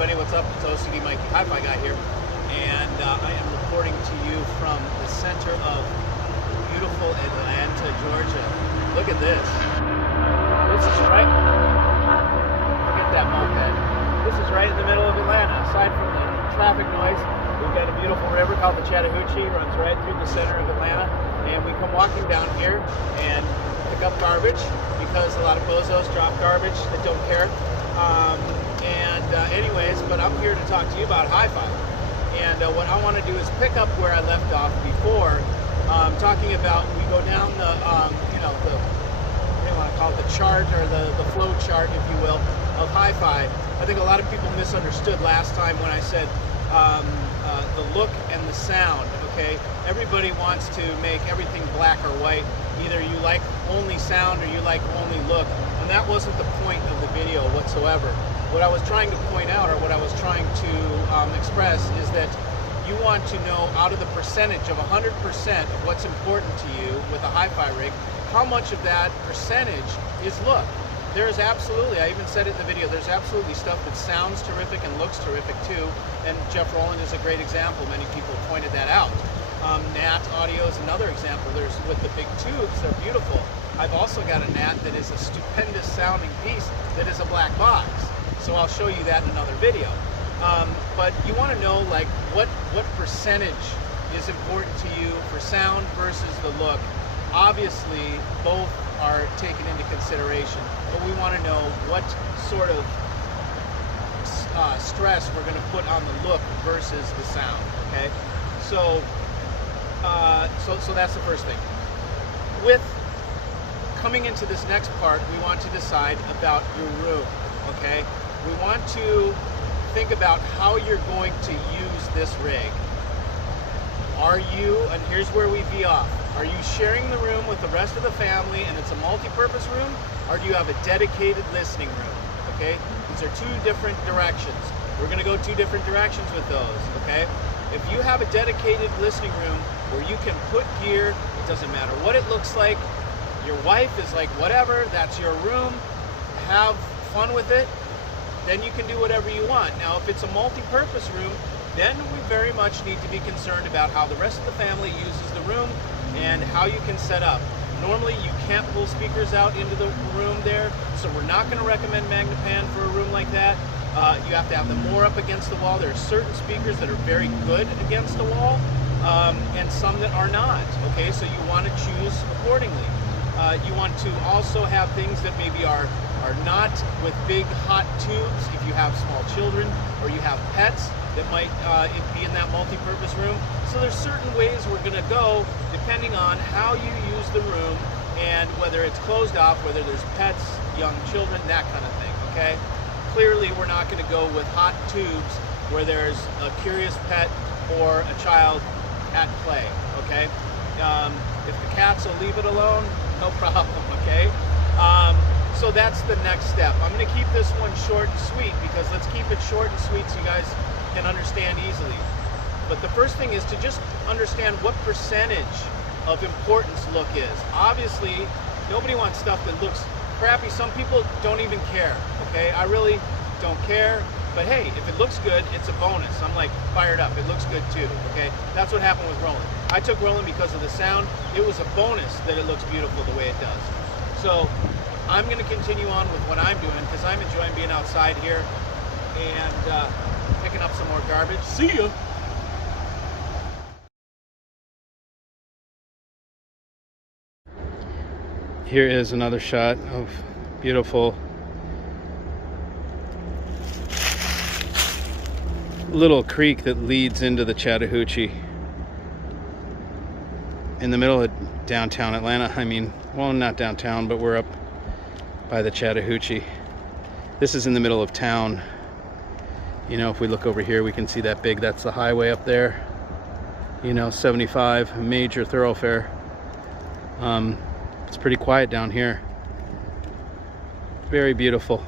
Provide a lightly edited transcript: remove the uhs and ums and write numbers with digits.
everybody, what's up? It's OCD Mikey, HiFi guy here, and I am reporting to you from the center of beautiful Atlanta, Georgia. Look at this. This is right. Look at that moped. This is right in the middle of Atlanta. Aside from the traffic noise, we've got a beautiful river called the Chattahoochee, runs right through the center of Atlanta, and we come walking down here and pick up garbage because a lot of bozos drop garbage that don't care. Anyways, but I'm here to talk to you about HiFi. And what I want to do is pick up where I left off before, talking about, we go down the, what do you want to call it, the chart, or the flow chart, if you will, of HiFi. I think a lot of people misunderstood last time when I said the look and the sound, okay? Everybody wants to make everything black or white. Either you like only sound or you like only look. And that wasn't the point of the video whatsoever. What I was trying to point out, or what I was trying to express, is that you want to know, out of the percentage of 100% of what's important to you with a HiFi rig, how much of that percentage is look. There's absolutely, I even said it in the video, there's absolutely stuff that sounds terrific and looks terrific too. And Jeff Rowland is a great example. Many people pointed that out. Nat audio is another example. There's, with the big tubes, they're beautiful. I've also got a Nat that is a stupendous sounding piece that is a black box. So I'll show you that in another video. But you want to know, like, what percentage is important to you for sound versus the look. Obviously, both are taken into consideration, but we want to know what sort of stress we're going to put on the look versus the sound. Okay, so that's the first thing. With coming into this next part, we want to decide about your room. Okay, we want to think about how you're going to use this rig. Are you, and here's where we veer off, are you sharing the room with the rest of the family and it's a multi-purpose room, or do you have a dedicated listening room? Okay, these are two different directions. We're going to go two different directions with those. Okay, if you have a dedicated listening room where you can put gear, it doesn't matter what it looks like, your wife is like, whatever, that's your room, have fun with it, then you can do whatever you want. Now, if it's a multi-purpose room, then we very much need to be concerned about how the rest of the family uses the room and how you can set up. Normally, you can't pull speakers out into the room there, so we're not going to recommend Magnepan for a room like that. You have to have them more up against the wall. There are certain speakers that are very good against the wall, and some that are not. Okay, so you want to choose accordingly. You want to also have things that maybe are not with big hot tubes if you have small children or you have pets that might be in that multi-purpose room. So there's certain ways we're going to go depending on how you use the room and whether it's closed off, whether there's pets, young children, that kind of thing. Okay, clearly we're not going to go with hot tubes where there's a curious pet or a child at play. Okay, if the cats will leave it alone, no problem. Okay, so that's the next step. I'm going to keep this one short and sweet because let's keep it short and sweet so you guys can understand easily. But the first thing is to just understand what percentage of importance look is. Obviously, nobody wants stuff that looks crappy. Some people don't even care. Okay, I really don't care. But hey, if it looks good, it's a bonus. I'm like fired up. It looks good too. Okay, that's what happened with Roland. I took Roland because of the sound. It was a bonus that it looks beautiful the way it does. So I'm going to continue on with what I'm doing because I'm enjoying being outside here and picking up some more garbage. See ya! Here is another shot of beautiful little creek that leads into the Chattahoochee in the middle of downtown Atlanta. I mean, well, not downtown, but we're up by the Chattahoochee. This is in the middle of town. You know, if we look over here, we can see that big, that's the highway up there. You know, 75, a major thoroughfare. It's pretty quiet down here. Very beautiful.